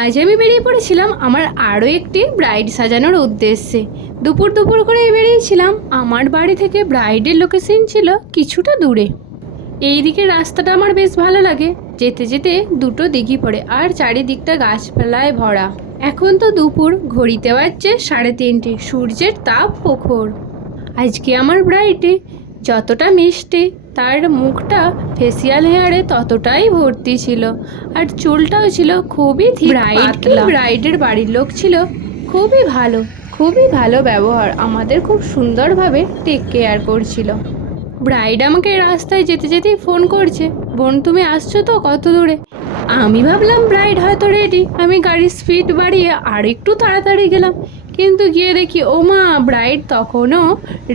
আজ আমি বেরিয়ে পড়েছিলাম আমার আরও একটি ব্রাইড সাজানোর উদ্দেশ্যে। দুপুর দুপুর করে বেরিয়েছিলাম। আমার বাড়ি থেকে ব্রাইডের লোকেশন ছিল কিছুটা দূরে। এই দিকের রাস্তাটা আমার বেশ ভালো লাগে। যেতে যেতে দুটো দিঘি পড়ে আর চারিদিকটা গাছপালায় ভরা। এখন তো দুপুর, ঘড়িতে বাজছে 3:30। সূর্যের তাপ প্রখর। আজকে আমার ব্রাইডে যতটা মিষ্টি, তার মুখটা ফেসিয়াল হেয়ারে ততটাই ভর্তি ছিল, আর চুলটাও ছিল খুবই ব্রাইডের বাড়ির লোক ছিল খুবই ভালো ব্যবহার, আমাদের খুব সুন্দরভাবে টেক কেয়ার করছিল। ব্রাইড আমাকে রাস্তায় যেতে যেতেই ফোন করছে, বোন তুমি আসছো তো, কত দূরে? আমি ভাবলাম ব্রাইড হয়তো রেডি। আমি গাড়ির স্পিড বাড়িয়ে আর একটু তাড়াতাড়ি গেলাম, কিন্তু গিয়ে দেখি ও মা, ব্রাইড তখনও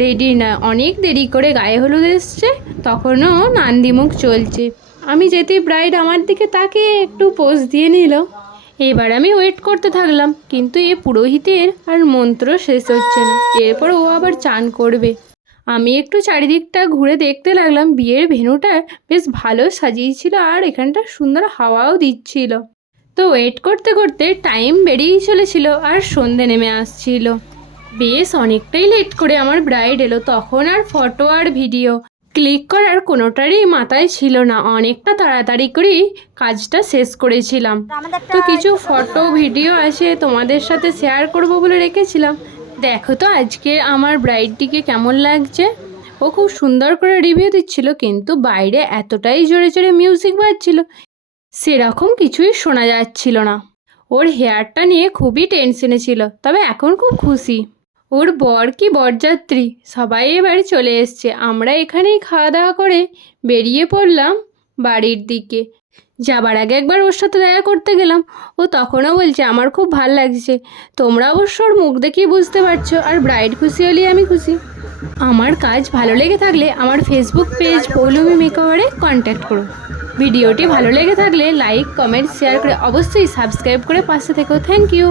রেডি না, অনেক দেরি করে গায়ে হলুদ এসছে, তখনও নান্দিমুখ চলছে। আমি যেতেই ব্রাইড আমার দিকে তাকিয়ে একটু পোজ দিয়ে নিল। এবার আমি ওয়েট করতে থাকলাম, কিন্তু এ পুরোহিতের আর মন্ত্র শেষ হচ্ছে না। এরপর ও আবার চান করবে। আমি একটু চারিদিকটা ঘুরে দেখতে লাগলাম। বিয়ের ভেন্যুটা বেশ ভালো সাজিয়েছিল আর এখানটা সুন্দর হাওয়াও দিচ্ছিল। তো ওয়েট করতে করতে টাইম বেরিয়েই চলেছিল আর সন্ধে নেমে আসছিল। বেশ অনেকটাই লেট করে আমার ব্রাইড এলো। তখন আর ফটো আর ভিডিও ক্লিক করার কোনোটারই মাথায় ছিল না। অনেকটা তাড়াতাড়ি করেই কাজটা শেষ করেছিলাম। তো কিছু ফটো ভিডিও আছে তোমাদের সাথে শেয়ার করব বলে রেখেছিলাম। দেখো তো আজকে আমার ব্রাইডটিকে কেমন লাগছে। ও খুব সুন্দর করে রিভিউ দিচ্ছিল, কিন্তু বাইরে এতটাই জোরে জোরে মিউজিক বাজছিল, সেরকম কিছুই শোনা যাচ্ছিল না। ওর হেয়ারটা নিয়ে খুবই টেনশনে ছিল, তবে এখন খুব খুশি। ওর বর কি বরযাত্রী সবাই এবার চলে এসছে। আমরা এখানেই খাওয়া দাওয়া করে বেরিয়ে পড়লাম বাড়ির দিকে। যাবার আগে একবার ওর সাথে দেখা করতে গেলাম। ও তখনও বলছে আমার খুব ভাল লাগছে। তোমরা অবশ্য ওর মুখ দেখেই বুঝতে পারছো, আর ব্রাইড খুশি হলেই আমি খুশি। আমার কাজ ভালো লেগে থাকলে আমার ফেসবুক পেজ পৌলমি মেকওভারে কন্ট্যাক্ট করো। ভিডিওটি ভালো লেগে থাকলে লাইক, কমেন্ট, শেয়ার করে অবশ্যই সাবস্ক্রাইব করে পাশে থেকো। Thank you.